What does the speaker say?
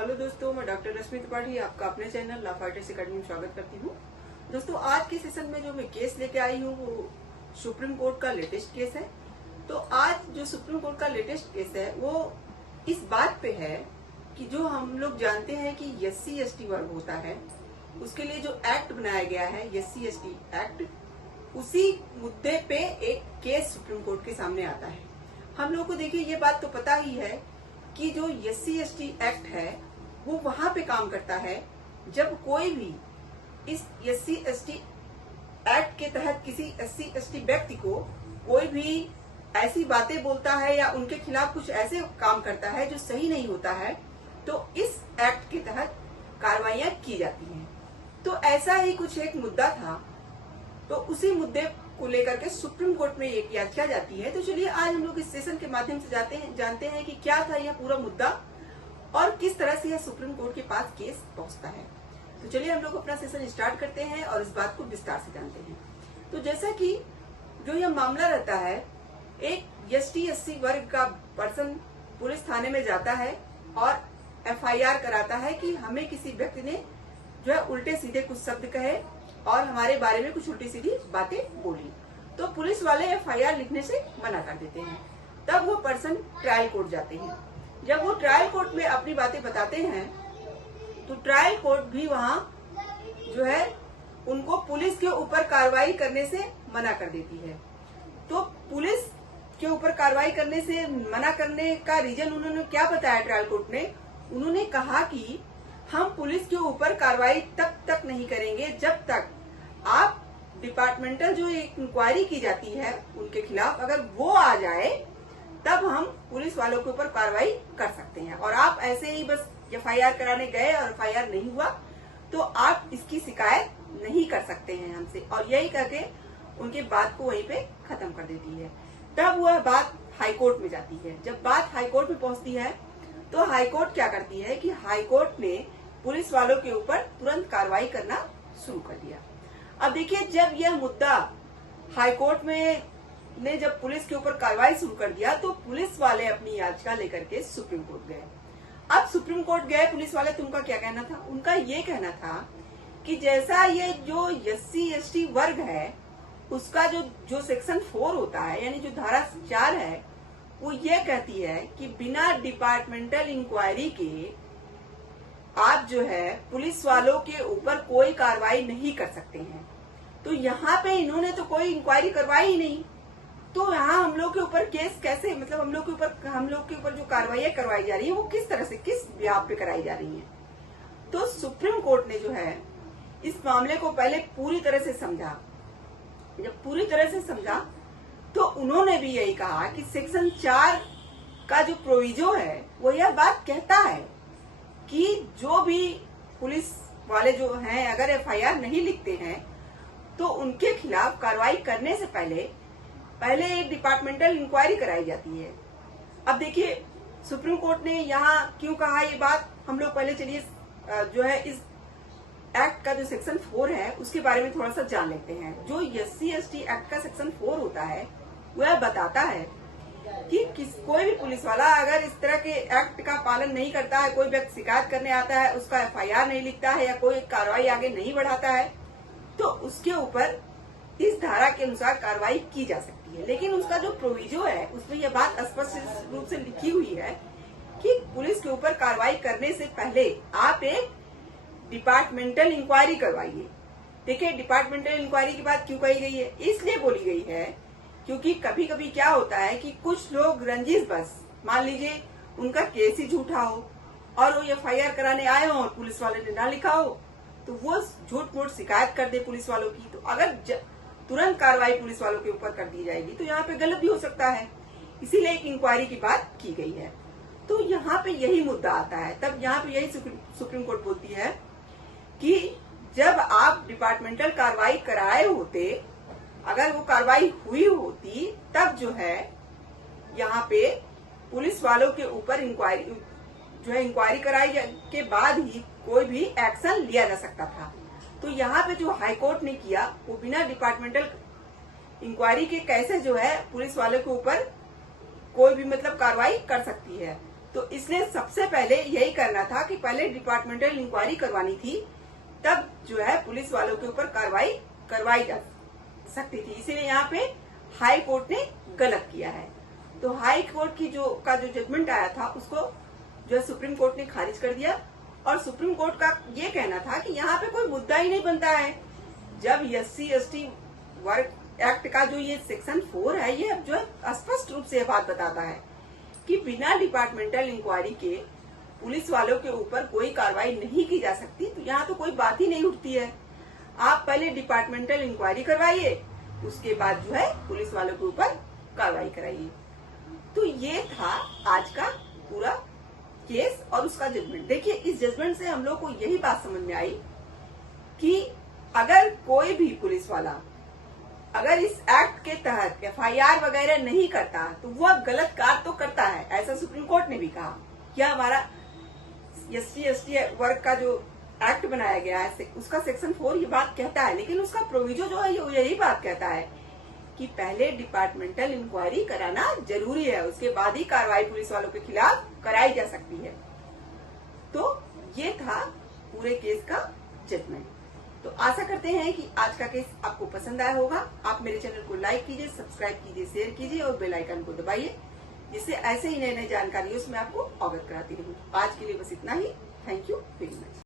Hello दोस्तों, मैं doctor रश्मि त्रिपाठी आपका अपने चैनल लॉ फाइटर्स अकेडमी में स्वागत करती हूँ। दोस्तों, आज के सेशन में जो मैं केस लेके आई हूँ वो सुप्रीम कोर्ट का लेटेस्ट केस है। तो आज जो सुप्रीम कोर्ट का लेटेस्ट केस है वो इस बात पे है कि जो हम लोग जानते हैं कि SC/ST वर्ग होता है, उसके लिए जो एक्ट बनाया गया है SC/ST एक्ट, उसी मुद्दे पे एक केस सुप्रीम कोर्ट के सामने आता है। हम लोग को देखिए ये बात तो पता ही है कि जो SC/ST एक्ट है वो वहां पे काम करता है जब कोई भी इस SC/ST एक्ट के तहत किसी SC/ST व्यक्ति को कोई भी ऐसी बातें बोलता है या उनके खिलाफ कुछ ऐसे काम करता है जो सही नहीं होता है, तो इस एक्ट के तहत कार्रवाइयां की जाती हैं। तो ऐसा ही कुछ एक मुद्दा था, तो उसी मुद्दे को लेकर के सुप्रीम कोर्ट में एक याचिका जाती है। तो चलिए आज हम लोग इस सेशन के माध्यम से जानते हैं कि क्या था यह पूरा मुद्दा और किस तरह से यह सुप्रीम कोर्ट के पास केस पहुंचता है। तो चलिए हम लोग अपना सेशन स्टार्ट करते हैं और इस बात को विस्तार से जानते हैं। तो जैसा कि जो यह मामला रहता है, एक ST/SC वर्ग का पर्सन पुलिस थाने में जाता है और FIR कराता है कि हमें किसी व्यक्ति ने जो है उल्टे सीधे कुछ शब्द कहे और हमारे बारे में कुछ उल्टी सीधी बातें बोली। तो पुलिस वाले FIR लिखने से मना कर देते हैं। तब वो पर्सन ट्रायल कोर्ट जाते हैं। जब वो ट्रायल कोर्ट में अपनी बातें बताते हैं तो ट्रायल कोर्ट भी वहाँ जो है उनको पुलिस के ऊपर कार्रवाई करने से मना कर देती है। तो पुलिस के ऊपर कार्रवाई करने से मना करने का रीजन उन्होंने क्या बताया ट्रायल कोर्ट ने? उन्होंने कहा कि हम पुलिस के ऊपर कार्रवाई तब तक नहीं करेंगे जब तक आप डिपार्टमेंटल जो एक इंक्वायरी की जाती है उनके खिलाफ, अगर वो आ जाए तब हम पुलिस वालों के ऊपर कार्रवाई कर सकते हैं। और आप ऐसे ही बस FIR कराने गए और FIR नहीं हुआ तो आप इसकी शिकायत नहीं कर सकते हैं हमसे। और यही करके उनकी बात को वहीं पे खत्म कर देती है। तब वह बात हाईकोर्ट में जाती है। जब बात हाईकोर्ट में पहुंचती है तो हाईकोर्ट क्या करती है कि हाईकोर्ट ने पुलिस वालों के ऊपर तुरंत कार्रवाई करना शुरू कर दिया। अब देखिए, जब यह मुद्दा हाईकोर्ट में ने जब पुलिस के ऊपर कार्रवाई शुरू कर दिया तो पुलिस वाले अपनी याचिका लेकर के सुप्रीम कोर्ट गए। अब सुप्रीम कोर्ट गए पुलिस वाले, तो उनका क्या कहना था? उनका ये कहना था कि जैसा ये जो SC/ST वर्ग है उसका जो सेक्शन 4 होता है, यानी जो धारा 4 है, वो ये कहती है कि बिना डिपार्टमेंटल इंक्वायरी के आप जो है पुलिस वालों के ऊपर कोई कार्रवाई नहीं कर सकते हैं। तो यहाँ पे इन्होंने तो कोई इंक्वायरी करवाई ही नहीं, तो यहाँ हम लोग के ऊपर केस कैसे, मतलब हम लोग के ऊपर जो कार्रवाइयां करवाई जा रही है वो किस तरह से, किस ब्याह पे कराई जा रही है? तो सुप्रीम कोर्ट ने जो है इस मामले को पहले पूरी तरह से समझा। जब पूरी तरह से समझा तो उन्होंने भी यही कहा कि सेक्शन 4 का जो प्रोविजो है वो यह बात कहता है कि जो भी पुलिस वाले जो हैं अगर FIR नहीं लिखते हैं तो उनके खिलाफ कार्रवाई करने से पहले एक डिपार्टमेंटल इंक्वायरी कराई जाती है। अब देखिए सुप्रीम कोर्ट ने यहाँ क्यों कहा ये बात, हम लोग पहले चलिए जो है इस एक्ट का जो सेक्शन 4 है उसके बारे में थोड़ा सा जान लेते हैं। जो SC/ST एक्ट का सेक्शन 4 होता है वह बताता है कि कोई भी पुलिस वाला अगर इस तरह के एक्ट का पालन नहीं करता है, कोई व्यक्ति शिकायत करने आता है, उसका FIR नहीं लिखता है या कोई कार्रवाई आगे नहीं बढ़ाता है, तो उसके ऊपर इस धारा के अनुसार कार्रवाई की जा सकती है। लेकिन उसका जो प्रोविजो है उसमें यह बात स्पष्ट रूप से लिखी हुई है कि पुलिस के ऊपर कार्रवाई करने से पहले आप एक डिपार्टमेंटल इंक्वायरी करवाइए। देखिए, डिपार्टमेंटल इंक्वायरी की बात क्यों कही गई है? इसलिए बोली गई है क्योंकि कभी कभी क्या होता है कि कुछ लोग रंजिश बस, मान लीजिए उनका केस ही झूठा हो और वो FIR कराने आए हो और पुलिस वाले ने ना लिखा हो, तो वो झूठ मूठ शिकायत कर दे पुलिस वालों की। तो अगर तुरंत कार्रवाई पुलिस वालों के ऊपर कर दी जाएगी तो यहाँ पे गलत भी हो सकता है, इसीलिए एक इंक्वायरी की बात की गई है। तो यहाँ पे यही मुद्दा आता है। तब यहाँ पे यही सुप्रीम कोर्ट बोलती है कि जब आप डिपार्टमेंटल कार्रवाई कराए होते, अगर वो कार्रवाई हुई होती, तब जो है यहाँ पे पुलिस वालों के ऊपर इंक्वायरी कराई के बाद ही कोई भी एक्शन लिया जा सकता था। तो यहाँ पे जो हाईकोर्ट ने किया वो बिना डिपार्टमेंटल इंक्वायरी के कैसे जो है पुलिस वालों के ऊपर कोई भी मतलब कार्रवाई कर सकती है। तो इसलिए सबसे पहले यही करना था कि पहले डिपार्टमेंटल इंक्वायरी करवानी थी, तब जो है पुलिस वालों के ऊपर कार्रवाई करवाई जा सकती थी। इसीलिए यहाँ पे हाई कोर्ट ने गलत किया है। तो हाई कोर्ट की जो जजमेंट आया था उसको जो है सुप्रीम कोर्ट ने खारिज कर दिया। और सुप्रीम कोर्ट का ये कहना था कि यहाँ पे कोई मुद्दा ही नहीं बनता है। जब SC/ST वर्ग एक्ट का जो ये सेक्शन 4 है, ये जो है स्पष्ट रूप से ये बात बताता है कि बिना डिपार्टमेंटल इंक्वायरी के पुलिस वालों के ऊपर कोई कार्रवाई नहीं की जा सकती। तो यहाँ तो कोई बात ही नहीं उठती है। आप पहले डिपार्टमेंटल इंक्वायरी करवाइए, उसके बाद जो है पुलिस वालों के ऊपर कार्रवाई कराइए। तो ये था आज का पूरा केस और उसका जजमेंट। देखिए, इस जजमेंट से हम लोग को यही बात समझ में आई कि अगर कोई भी पुलिस वाला अगर इस एक्ट के तहत FIR वगैरह नहीं करता तो वह गलत कार्य तो करता है, ऐसा सुप्रीम कोर्ट ने भी कहा। क्या हमारा SC/ST वर्ग का जो एक्ट बनाया गया है उसका सेक्शन 4 ये बात कहता है, लेकिन उसका प्रोविजो जो है यही बात कहता है कि पहले डिपार्टमेंटल इंक्वायरी कराना जरूरी है, उसके बाद ही कार्रवाई पुलिस वालों के खिलाफ कराई जा सकती है। तो ये था पूरे केस का जजमेंट। तो आशा करते हैं कि आज का केस आपको पसंद आया होगा। आप मेरे चैनल को लाइक कीजिए, सब्सक्राइब कीजिए, शेयर कीजिए और बेल आइकन को दबाइए, जिससे ऐसे ही नए नए जानकारियों में आपको अवगत कराती रहूं। आज के लिए बस इतना ही। Thank you very much.